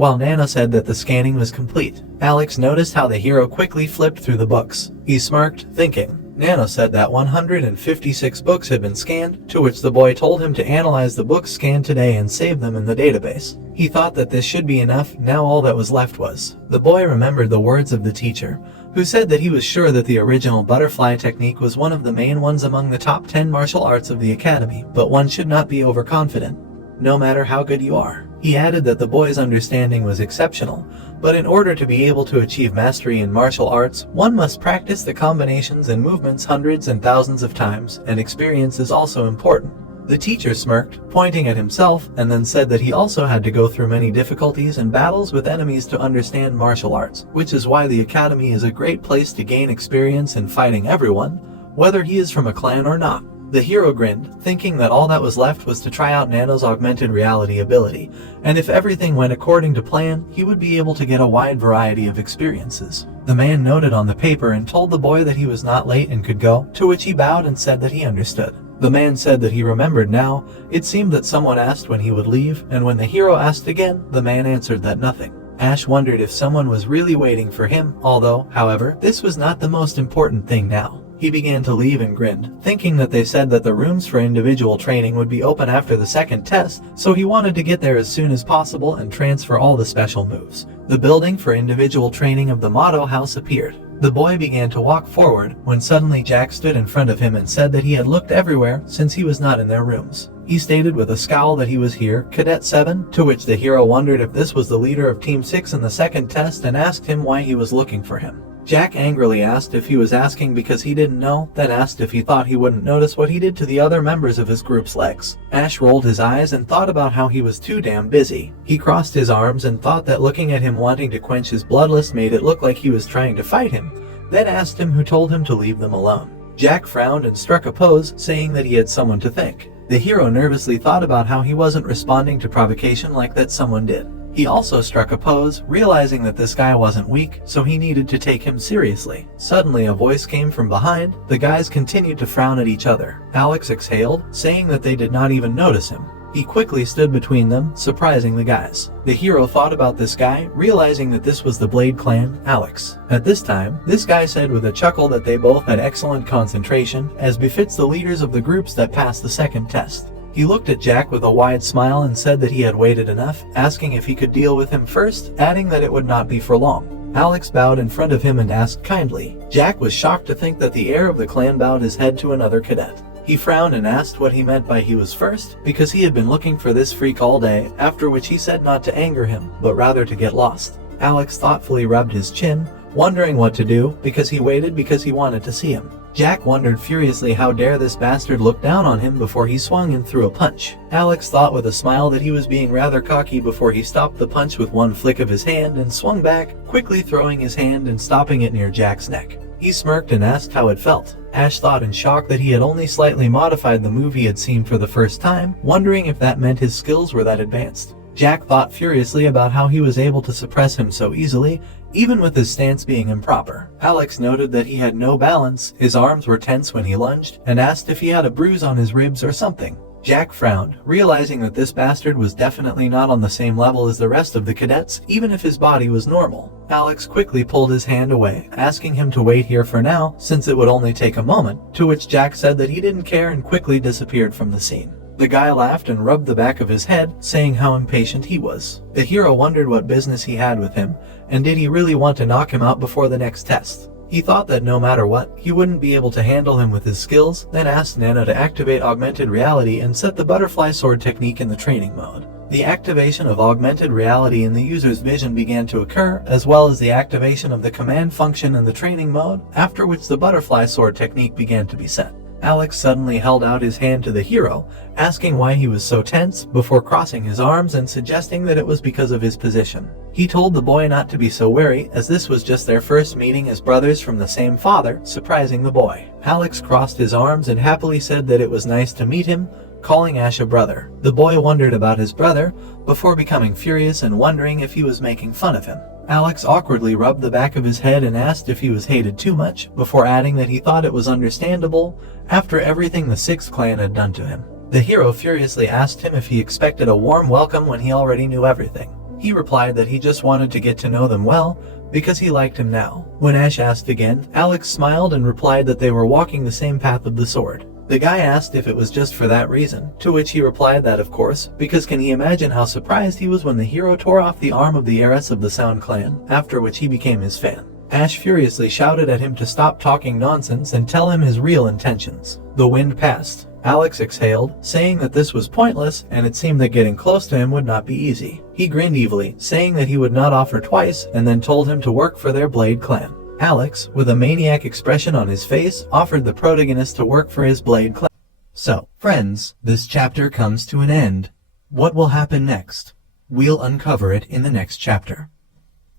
while Nano said that the scanning was complete. Alex noticed how the hero quickly flipped through the books. He smirked, thinking. Nano said that 156 books had been scanned, to which the boy told him to analyze the books scanned today and save them in the database. He thought that this should be enough. Now all that was left was. The boy remembered the words of the teacher, who said that he was sure that the original butterfly technique was one of the main ones among the top 10 martial arts of the academy, but one should not be overconfident, no matter how good you are. He added that the boy's understanding was exceptional, but in order to be able to achieve mastery in martial arts, one must practice the combinations and movements hundreds and thousands of times, and experience is also important. The teacher smirked, pointing at himself, and then said that he also had to go through many difficulties and battles with enemies to understand martial arts, which is why the academy is a great place to gain experience in fighting everyone, whether he is from a clan or not. The hero grinned, thinking that all that was left was to try out Nano's augmented reality ability, and if everything went according to plan, he would be able to get a wide variety of experiences. The man noted on the paper and told the boy that he was not late and could go, to which he bowed and said that he understood. The man said that he remembered now. It seemed that someone asked when he would leave, and when the hero asked again, the man answered that nothing. Ash wondered if someone was really waiting for him, although, however, this was not the most important thing now. He began to leave and grinned, thinking that they said that the rooms for individual training would be open after the second test, so he wanted to get there as soon as possible and transfer all the special moves. The building for individual training of the Motto House appeared. The boy began to walk forward, when suddenly Jack stood in front of him and said that he had looked everywhere since he was not in their rooms. He stated with a scowl that he was here, Cadet 7, to which the hero wondered if this was the leader of Team 6 in the second test and asked him why he was looking for him. Jack angrily asked if he was asking because he didn't know, then asked if he thought he wouldn't notice what he did to the other members of his group's legs. Ash rolled his eyes and thought about how he was too damn busy. He crossed his arms and thought that looking at him wanting to quench his bloodlust made it look like he was trying to fight him, then asked him who told him to leave them alone. Jack frowned and struck a pose, saying that he had someone to thank. The hero nervously thought about how he wasn't responding to provocation like that someone did. He also struck a pose, realizing that this guy wasn't weak, so he needed to take him seriously. Suddenly a voice came from behind. The guys continued to frown at each other. Alex exhaled, saying that they did not even notice him. He quickly stood between them, surprising the guys. The hero thought about this guy, realizing that this was the Blade Clan, Alex. At this time, this guy said with a chuckle that they both had excellent concentration, as befits the leaders of the groups that passed the second test. He looked at Jack with a wide smile and said that he had waited enough, asking if he could deal with him first, adding that it would not be for long. Alex bowed in front of him and asked kindly. Jack was shocked to think that the heir of the clan bowed his head to another cadet. He frowned and asked what he meant by he was first, because he had been looking for this freak all day, after which he said not to anger him, but rather to get lost. Alex thoughtfully rubbed his chin, wondering what to do, because he waited because he wanted to see him. Jack wondered furiously how dare this bastard look down on him before he swung and threw a punch. Alex thought with a smile that he was being rather cocky before he stopped the punch with one flick of his hand and swung back, quickly throwing his hand and stopping it near Jack's neck. He smirked and asked how it felt. Ash thought in shock that he had only slightly modified the move he had seen for the first time, wondering if that meant his skills were that advanced. Jack thought furiously about how he was able to suppress him so easily, even with his stance being improper. Alex noted that he had no balance, his arms were tense when he lunged, and asked if he had a bruise on his ribs or something. Jack frowned, realizing that this bastard was definitely not on the same level as the rest of the cadets, even if his body was normal. Alex quickly pulled his hand away, asking him to wait here for now, since it would only take a moment, to which Jack said that he didn't care and quickly disappeared from the scene. The guy laughed and rubbed the back of his head, saying how impatient he was. The hero wondered what business he had with him, and did he really want to knock him out before the next test. He thought that no matter what, he wouldn't be able to handle him with his skills, then asked Nano to activate augmented reality and set the butterfly sword technique in the training mode. The activation of augmented reality in the user's vision began to occur, as well as the activation of the command function in the training mode, after which the butterfly sword technique began to be set. Alex suddenly held out his hand to the hero, asking why he was so tense, before crossing his arms and suggesting that it was because of his position. He told the boy not to be so wary, as this was just their first meeting as brothers from the same father, surprising the boy. Alex crossed his arms and happily said that it was nice to meet him, calling Ash a brother. The boy wondered about his brother, before becoming furious and wondering if he was making fun of him. Alex awkwardly rubbed the back of his head and asked if he was hated too much, before adding that he thought it was understandable after everything the Sixth Clan had done to him. The hero furiously asked him if he expected a warm welcome when he already knew everything. He replied that he just wanted to get to know them well, because he liked him now. When Ash asked again, Alex smiled and replied that they were walking the same path of the sword. The guy asked if it was just for that reason, to which he replied that of course, because can he imagine how surprised he was when the hero tore off the arm of the heiress of the Sound Clan, after which he became his fan. Ash furiously shouted at him to stop talking nonsense and tell him his real intentions. The wind passed. Alex exhaled, saying that this was pointless, and it seemed that getting close to him would not be easy. He grinned evilly, saying that he would not offer twice, and then told him to work for their Blade clan. Alex, with a maniac expression on his face, offered the protagonist to work for his Blade clan. So, friends, this chapter comes to an end. What will happen next? We'll uncover it in the next chapter.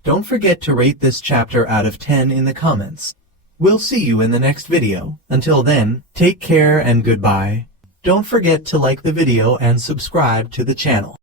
Don't forget to rate this chapter out of 10 in the comments. We'll see you in the next video. Until then, take care and goodbye. Don't forget to like the video and subscribe to the channel.